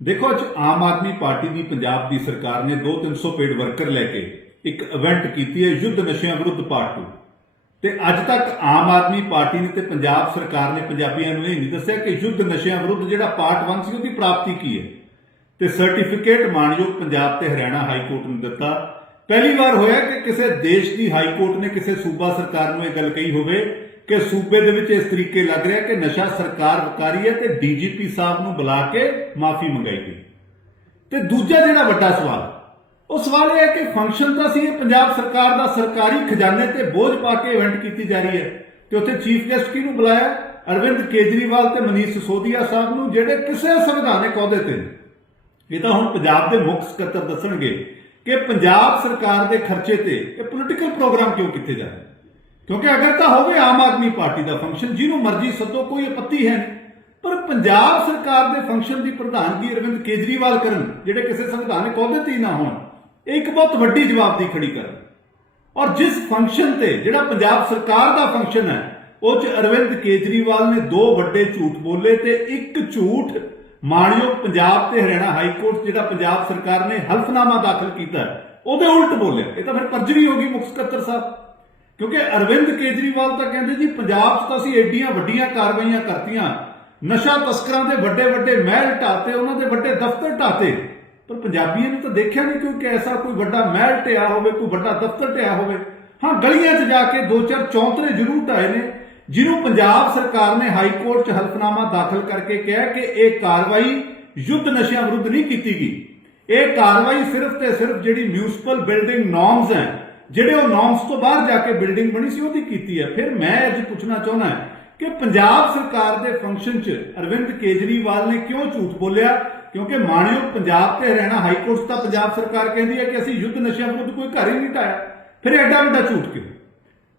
ਦੇਖੋ, ਅੱਜ ਆਮ ਆਦਮੀ ਪਾਰਟੀ ਦੀ ਪੰਜਾਬ ਦੀ ਸਰਕਾਰ ਨੇ 2-300 ਪੇਡ ਵਰਕਰ ਲੈ ਕੇ ਇੱਕ ਇਵੈਂਟ ਕੀਤੀ ਹੈ, ਯੁੱਧ ਨਸ਼ਿਆਂ ਵਿਰੁੱਧ ਪਾਰਟ 2 ਤੇ ਅੱਜ ਤੱਕ ਆਮ ਆਦਮੀ ਪਾਰਟੀ ਨੇ ਤੇ ਪੰਜਾਬ ਸਰਕਾਰ ਨੇ ਪੰਜਾਬੀਆਂ ਨੂੰ ਇਹ ਨਹੀਂ ਦੱਸਿਆ ਕਿ ਯੁੱਧ ਨਸ਼ਿਆਂ ਵਿਰੁੱਧ ਜਿਹੜਾ ਪਾਰਟ 1 ਸੀ, ਉਹਦੀ ਪ੍ਰਾਪਤੀ ਕੀ ਹੈ। ਤੇ ਸਰਟੀਫਿਕੇਟ ਮਾਨਯੋਗ ਪੰਜਾਬ ਤੇ ਹਰਿਆਣਾ ਹਾਈ ਕੋਰਟ ਨੂੰ ਦਿੱਤਾ। ਪਹਿਲੀ ਵਾਰ ਹੋਇਆ ਕਿ ਕਿਸੇ ਦੇਸ਼ ਦੀ ਹਾਈ ਕੋਰਟ ਨੇ ਕਿਸੇ ਸੂਬਾ ਸਰਕਾਰ ਨੂੰ ਇਹ ਗੱਲ ਕਹੀ ਹੋਵੇ ਕਿ ਸੂਬੇ ਦੇ ਵਿੱਚ ਇਸ ਤਰੀਕੇ ਲੱਗ ਰਿਹਾ ਕਿ ਨਸ਼ਾ ਸਰਕਾਰ ਵਕਾਰੀ ਹੈ ਤੇ ਡੀਜੀਪੀ ਸਾਹਿਬ ਨੂੰ ਬੁਲਾ ਕੇ ਮਾਫੀ ਮੰਗਾਈ ਗਈ। ਤੇ ਦੂਜਾ ਜਿਹੜਾ ਵੱਡਾ ਸਵਾਲ, ਉਹ ਸਵਾਲ ਇਹ ਹੈ ਕਿ ਫੰਕਸ਼ਨ ਤਾਂ ਸੀ ਇਹ ਪੰਜਾਬ ਸਰਕਾਰ ਦਾ ਸਰਕਾਰੀ ਖਜ਼ਾਨੇ ਤੇ ਬੋਝ ਪਾ ਕੇ ਇਵੈਂਟ ਕੀਤੀ ਜਾ ਰਹੀ ਹੈ ਤੇ ਉੱਥੇ ਚੀਫ ਗੈਸਟ ਕਿਹਨੂੰ ਬੁਲਾਇਆ? ਅਰਵਿੰਦ ਕੇਜਰੀਵਾਲ ਤੇ ਮਨੀਸ਼ ਸਿਸੋਦੀਆ ਸਾਹਿਬ ਨੂੰ, ਜਿਹੜੇ ਕਿਸੇ ਸੰਵਿਧਾਨਕ ਅਹੁਦੇ ਤੇ ਨੇ। ਇਹ ਤਾਂ ਹੁਣ ਪੰਜਾਬ ਦੇ ਮੁੱਖ ਸਕੱਤਰ ਦੱਸਣਗੇ ਕਿ ਪੰਜਾਬ ਸਰਕਾਰ ਦੇ ਖਰਚੇ ਤੇ ਇਹ ਪੋਲੀਟੀਕਲ ਪ੍ਰੋਗਰਾਮ ਕਿਉਂ ਕੀਤੇ ਜਾ ਰਹੇ ਕਿਉਂਕਿ ਅਗਰ ਤਾਂ ਹੋਵੇ ਆਮ ਆਦਮੀ ਪਾਰਟੀ ਦਾ ਫੰਕਸ਼ਨ ਜਿਹਨੂੰ ਮਰਜ਼ੀ ਸੱਦੋ, ਕੋਈ ਆਪੱਤੀ ਹੈ ਨਹੀਂ। ਪਰ ਪੰਜਾਬ ਸਰਕਾਰ ਦੇ ਫੰਕਸ਼ਨ ਦੀ ਪ੍ਰਧਾਨਗੀ ਅਰਵਿੰਦ ਕੇਜਰੀਵਾਲ ਕਰਨ, ਜਿਹੜੇ ਕਿਸੇ ਸੰਵਿਧਾਨਕ ਅਹੁਦੇ ਤੇ ਹੀ ਨਾ ਹੋਣ, ਇਹ ਇੱਕ ਬਹੁਤ ਵੱਡੀ ਜਵਾਬਦੀ ਖੜੀ ਕਰਨ। ਔਰ ਜਿਸ ਫੰਕਸ਼ਨ ਤੇ, ਜਿਹੜਾ ਪੰਜਾਬ ਸਰਕਾਰ ਦਾ ਫੰਕਸ਼ਨ ਹੈ, ਉਹ ਚ ਅਰਵਿੰਦ ਕੇਜਰੀਵਾਲ ਨੇ ਦੋ ਵੱਡੇ ਝੂਠ ਬੋਲੇ ਤੇ ਇੱਕ ਝੂਠ ਮਾਣਯੋਗ ਪੰਜਾਬ ਤੇ ਹਰਿਆਣਾ ਹਾਈ ਕੋਰਟ, ਜਿਹੜਾ ਪੰਜਾਬ ਸਰਕਾਰ ਨੇ ਹਲਫਨਾਮਾ ਦਾਖਲ ਕੀਤਾ, ਉਹਦੇ ਉਲਟ ਬੋਲਿਆ। ਇਹ ਤਾਂ ਫਿਰ ਪਰਜਰੀ ਹੋ ਗਈ ਮੁੱਖ ਸਕੱਤਰ ਸਾਹਿਬ। ਕਿਉਂਕਿ ਅਰਵਿੰਦ ਕੇਜਰੀਵਾਲ ਤਾਂ ਕਹਿੰਦੇ ਜੀ, ਪੰਜਾਬ 'ਚ ਤਾਂ ਅਸੀਂ ਐਡੀਆਂ ਵੱਡੀਆਂ ਕਾਰਵਾਈਆਂ ਕਰਤੀਆਂ। ਨਸ਼ਾ ਤਸਕਰਾਂ ਦੇ ਵੱਡੇ ਵੱਡੇ ਮਹਿਲ ਢਾਤੇ ਉਹਨਾਂ ਦੇ ਵੱਡੇ ਦਫ਼ਤਰ ਢਾਤੇ ਪਰ ਪੰਜਾਬੀਆਂ ਨੇ ਤਾਂ ਦੇਖਿਆ ਨਹੀਂ ਕੋਈ ਐਸਾ ਕੋਈ ਵੱਡਾ ਮਹਿਲ ਢਿਆ ਹੋਵੇ, ਕੋਈ ਵੱਡਾ ਦਫ਼ਤਰ ਢਿਆ ਹੋਵੇ। ਹਾਂ, ਗਲੀਆਂ 'ਚ ਜਾ ਕੇ ਦੋ ਚਾਰ ਚੌਂਤਰੇ ਜ਼ਰੂਰ ਢਾਏ ਨੇ, ਜਿਹਨੂੰ ਪੰਜਾਬ ਸਰਕਾਰ ਨੇ ਹਾਈ ਕੋਰਟ 'ਚ ਹਲਫਨਾਮਾ ਦਾਖਲ ਕਰਕੇ ਕਿਹਾ ਕਿ ਇਹ ਕਾਰਵਾਈ ਯੁੱਧ ਨਸ਼ਿਆਂ ਵਿਰੁੱਧ ਨਹੀਂ ਕੀਤੀ ਗਈ। ਇਹ ਕਾਰਵਾਈ ਸਿਰਫ ਤੇ ਸਿਰਫ ਜਿਹੜੀ ਮਿਊਨਿਸਪਲ ਬਿਲਡਿੰਗ ਨਾਰਮਸ ਹੈ ਜਿਹੜੇ ਉਹ ਨਾਰਮਸ ਤੋਂ ਬਾਹਰ ਜਾ ਕੇ ਬਿਲਡਿੰਗ ਬਣੀ ਸੀ, ਉਹਦੀ ਕੀਤੀ ਹੈ। ਫਿਰ ਮੈਂ ਅੱਜ ਪੁੱਛਣਾ ਚਾਹੁੰਦਾ ਕਿ ਪੰਜਾਬ ਸਰਕਾਰ ਦੇ ਫੰਕਸ਼ਨ 'ਚ ਅਰਵਿੰਦ ਕੇਜਰੀਵਾਲ ਨੇ ਕਿਉਂ ਝੂਠ ਬੋਲਿਆ? ਕਿਉਂਕਿ ਮਾਣਯੋਗ ਪੰਜਾਬ ਤੇ ਹਰਿਆਣਾ ਹਾਈ ਕੋਰਟ ਤਾਂ ਪੰਜਾਬ ਸਰਕਾਰ ਕਹਿੰਦੀ ਹੈ ਕਿ ਅਸੀਂ ਯੁੱਧ ਨਸ਼ਿਆਂ ਵਿਰੁੱਧ ਕੋਈ ਘਰ ਹੀ ਨਹੀਂ ਢਾਇਆ। ਫਿਰ ਐਡਾ ਵੱਡਾ ਝੂਠ ਕਿਉਂ?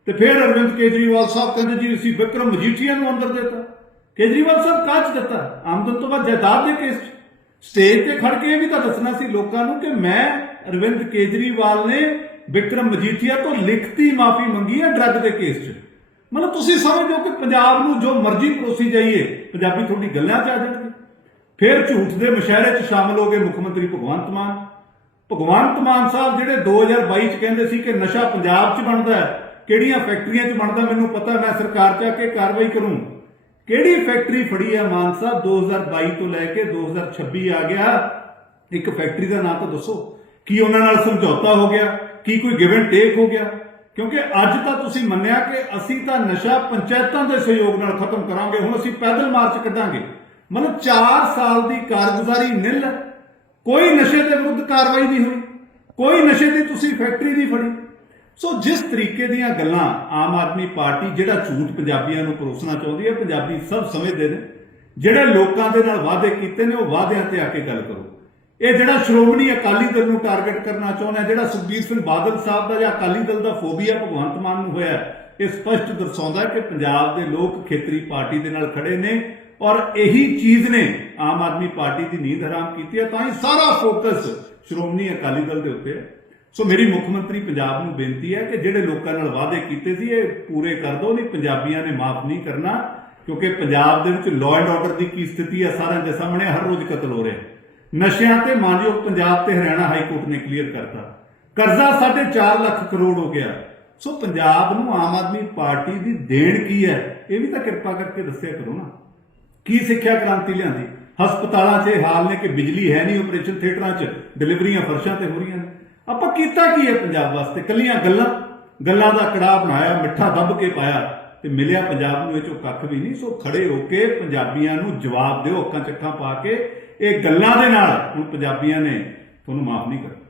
ਤੇ ਫਿਰ ਅਰਵਿੰਦ ਕੇਜਰੀਵਾਲ ਸਾਹਿਬ ਕਹਿੰਦੇ ਜੀ, ਅਸੀਂ ਵਿਕਰਮ ਮਜੀਠੀਆ ਨੂੰ ਅੰਦਰ ਦਿੱਤਾ। ਕੇਜਰੀਵਾਲ ਸਾਹਿਬ ਕਾਜ ਦਿੱਤਾ? ਆਮਦਨ ਤੋਂ ਬਾਅਦ ਜਾਇਦਾਦ ਦੇ ਕੇਸ 'ਚ। ਸਟੇਜ ਤੇ ਖੜ ਕੇ ਇਹ ਵੀ ਤਾਂ ਦੱਸਣਾ ਸੀ ਲੋਕਾਂ ਨੂੰ ਕਿ ਮੈਂ ਅਰਵਿੰਦ ਕੇਜਰੀਵਾਲ ਨੇ ਵਿਕਰਮ ਮਜੀਠੀਆ ਤੋਂ ਲਿਖਤੀ ਮਾਫੀ ਮੰਗੀ ਹੈ ਡਰੱਗ ਦੇ ਕੇਸ 'ਚ। ਮਤਲਬ ਤੁਸੀਂ ਸਮਝਦੇ ਹੋ ਕਿ ਪੰਜਾਬ ਨੂੰ ਜੋ ਮਰਜ਼ੀ ਪਰੋਸੀ ਜਾਈਏ, ਪੰਜਾਬੀ ਤੁਹਾਡੀ ਗੱਲਾਂ 'ਚ ਆ ਜਾਣਗੇ। ਫਿਰ ਝੂਠ ਦੇ ਮੁਸ਼ਾਇਰੇ 'ਚ ਸ਼ਾਮਲ ਹੋ ਗਏ ਮੁੱਖ ਮੰਤਰੀ ਭਗਵੰਤ ਮਾਨ। ਭਗਵੰਤ ਮਾਨ ਸਾਹਿਬ ਜਿਹੜੇ 2022 'ਚ ਕਹਿੰਦੇ ਸੀ ਕਿ ਨਸ਼ਾ ਪੰਜਾਬ 'ਚ ਬਣਦਾ ਹੈ, ਕਿਹੜੀਆਂ ਫੈਕਟਰੀਆਂ 'ਚ ਬਣਦਾ, ਮੈਨੂੰ ਪਤਾ, ਮੈਂ ਸਰਕਾਰ 'ਚ ਆ ਕੇ ਕਾਰਵਾਈ ਕਰੂੰ। ਕਿਹੜੀ ਫੈਕਟਰੀ ਫੜੀ ਹੈ ਮਾਨ ਸਾਹਿਬ? 2022 ਤੋਂ ਲੈ ਕੇ 2026 ਆ ਗਿਆ। ਇੱਕ ਫੈਕਟਰੀ ਦਾ ਨਾਮ ਤਾਂ ਦੱਸੋ। ਕੀ ਉਹਨਾਂ ਨਾਲ ਸਮਝੌਤਾ ਹੋ ਗਿਆ? ਕੀ ਕੋਈ ਗਿਵ ਐਂਡ ਟੇਕ ਹੋ ਗਿਆ? ਕਿਉਂਕਿ ਅੱਜ ਤਾਂ ਤੁਸੀਂ ਮੰਨਿਆ ਕਿ ਅਸੀਂ ਤਾਂ ਨਸ਼ਾ ਪੰਚਾਇਤਾਂ ਦੇ ਸਹਿਯੋਗ ਨਾਲ ਖਤਮ ਕਰਾਂਗੇ, ਹੁਣ ਅਸੀਂ ਪੈਦਲ ਮਾਰਚ ਕੱਢਾਂਗੇ। ਮਤਲਬ 4 ਸਾਲ ਦੀ ਕਾਰਗੁਜ਼ਾਰੀ ਨਿਲ, ਕੋਈ ਨਸ਼ੇ ਦੇ ਵਿਰੁੱਧ ਕਾਰਵਾਈ ਨਹੀਂ ਹੋਈ, ਕੋਈ ਨਸ਼ੇ ਦੀ ਤੁਸੀਂ ਫੈਕਟਰੀ ਨਹੀਂ ਫੜੀ। ਸੋ ਜਿਸ ਤਰੀਕੇ ਦੀਆਂ ਗੱਲਾਂ ਆਮ ਆਦਮੀ ਪਾਰਟੀ ਜਿਹੜਾ ਝੂਠ ਪੰਜਾਬੀਆਂ ਨੂੰ ਪਰੋਸਣਾ ਚਾਹੁੰਦੀ ਹੈ, ਪੰਜਾਬੀ ਸਭ ਸਮਝਦੇ ਨੇ, ਜਿਹੜੇ ਲੋਕਾਂ ਦੇ ਨਾਲ ਵਾਅਦੇ ਕੀਤੇ ਨੇ, ਉਹ ਵਾਅਦਿਆਂ ਤੇ ਆ ਕੇ ਗੱਲ ਕਰੋ। ਇਹ ਜਿਹੜਾ ਸ਼੍ਰੋਮਣੀ ਅਕਾਲੀ ਦਲ ਨੂੰ ਟਾਰਗੇਟ ਕਰਨਾ ਚਾਹੁੰਦਾ ਜਿਹੜਾ ਸੁਖਬੀਰ ਸਿੰਘ ਬਾਦਲ ਸਾਹਿਬ ਦਾ ਜਾਂ ਅਕਾਲੀ ਦਲ ਦਾ ਫੋਬੀਆ ਭਗਵੰਤ ਮਾਨ ਨੂੰ ਹੋਇਆ ਇਹ ਸਪਸ਼ਟ ਦਰਸਾਉਂਦਾ ਕਿ ਪੰਜਾਬ ਦੇ ਲੋਕ ਖੇਤਰੀ ਪਾਰਟੀ ਦੇ ਨਾਲ ਖੜੇ ਨੇ ਔਰ ਇਹੀ ਚੀਜ਼ ਨੇ ਆਮ ਆਦਮੀ ਪਾਰਟੀ ਦੀ ਨੀਂਦ ਹਰਾਮ ਕੀਤੀ ਹੈ, ਤਾਂ ਹੀ ਸਾਰਾ ਫੋਕਸ ਸ਼੍ਰੋਮਣੀ ਅਕਾਲੀ ਦਲ ਦੇ ਉੱਤੇ ਹੈ। ਸੋ ਮੇਰੀ ਮੁੱਖ ਮੰਤਰੀ ਪੰਜਾਬ ਨੂੰ ਬੇਨਤੀ ਹੈ ਕਿ ਜਿਹੜੇ ਲੋਕਾਂ ਨਾਲ ਵਾਅਦੇ ਕੀਤੇ ਸੀ, ਇਹ ਪੂਰੇ ਕਰ ਦਿਓ, ਨਹੀਂ ਪੰਜਾਬੀਆਂ ਨੇ ਮਾਫ ਨਹੀਂ ਕਰਨਾ, ਕਿਉਂਕਿ ਪੰਜਾਬ ਦੇ ਵਿੱਚ ਲਾਅ ਐਂਡ ਆਰਡਰ ਦੀ ਕੀ ਸਥਿਤੀ ਹੈ, ਸਾਰਿਆਂ ਦੇ ਸਾਹਮਣੇ ਹਰ ਰੋਜ਼ ਕਤਲ ਹੋ ਰਿਹਾ ਨਸ਼ਿਆਂ ਤੇ ਮਾਨਯੋਗ ਪੰਜਾਬ ਤੇ ਹਰਿਆਣਾ ਹਾਈ ਕੋਰਟ ਨੇ ਕਲੀਅਰ ਕਰਤਾ। ਕਰਜ਼ਾ 4.5 ਲੱਖ ਕਰੋੜ ਹੋ ਗਿਆ। ਸੋ ਪੰਜਾਬ ਨੂੰ ਆਮ ਆਦਮੀ ਪਾਰਟੀ ਦੀ ਦੇਣ ਕੀ ਹੈ, ਇਹ ਵੀ ਤਾਂ ਕਿਰਪਾ ਕਰਕੇ ਦੱਸਿਆ ਕਰੋ ਨਾ। ਕੀ ਸਿੱਖਿਆ ਕ੍ਰਾਂਤੀ ਲਿਆਂਦੀ? ਹਸਪਤਾਲਾਂ 'ਚ ਇਹ ਹਾਲ ਨੇ ਕਿ ਬਿਜਲੀ ਹੈ ਨਹੀਂ ਆਪਰੇਸ਼ਨ ਥੀਏਟਰਾਂ 'ਚ ਡਿਲੀਵਰੀਆਂ ਫਰਸ਼ਾਂ ਤੇ ਹੋ ਰਹੀਆਂ ਨੇ। ਆਪਾਂ ਕੀਤਾ ਕੀ ਹੈ ਪੰਜਾਬ ਵਾਸਤੇ? ਕੱਲੀਆਂ ਗੱਲਾਂ ਗੱਲਾਂ ਦਾ ਕੜਾਹ ਬਣਾਇਆ, ਮਿੱਠਾ ਦੱਬ ਕੇ ਪਾਇਆ ਤੇ ਮਿਲਿਆ ਪੰਜਾਬ ਨੂੰ, ਇਹ ਚੋਂ ਕੱਖ ਵੀ ਨਹੀਂ। ਸੋ ਖੜੇ ਹੋ ਕੇ ਪੰਜਾਬੀਆਂ ਨੂੰ ਜਵਾਬ ਦਿਓ, ਅੱਖਾਂ ਚੱਖਾਂ ਪਾ ਕੇ ਇਹ ਗੱਲਾਂ ਦੇ ਨਾਲ ਹੁਣ ਪੰਜਾਬੀਆਂ ਨੇ ਤੁਹਾਨੂੰ ਮਾਫ ਨਹੀਂ ਕਰਨਾ।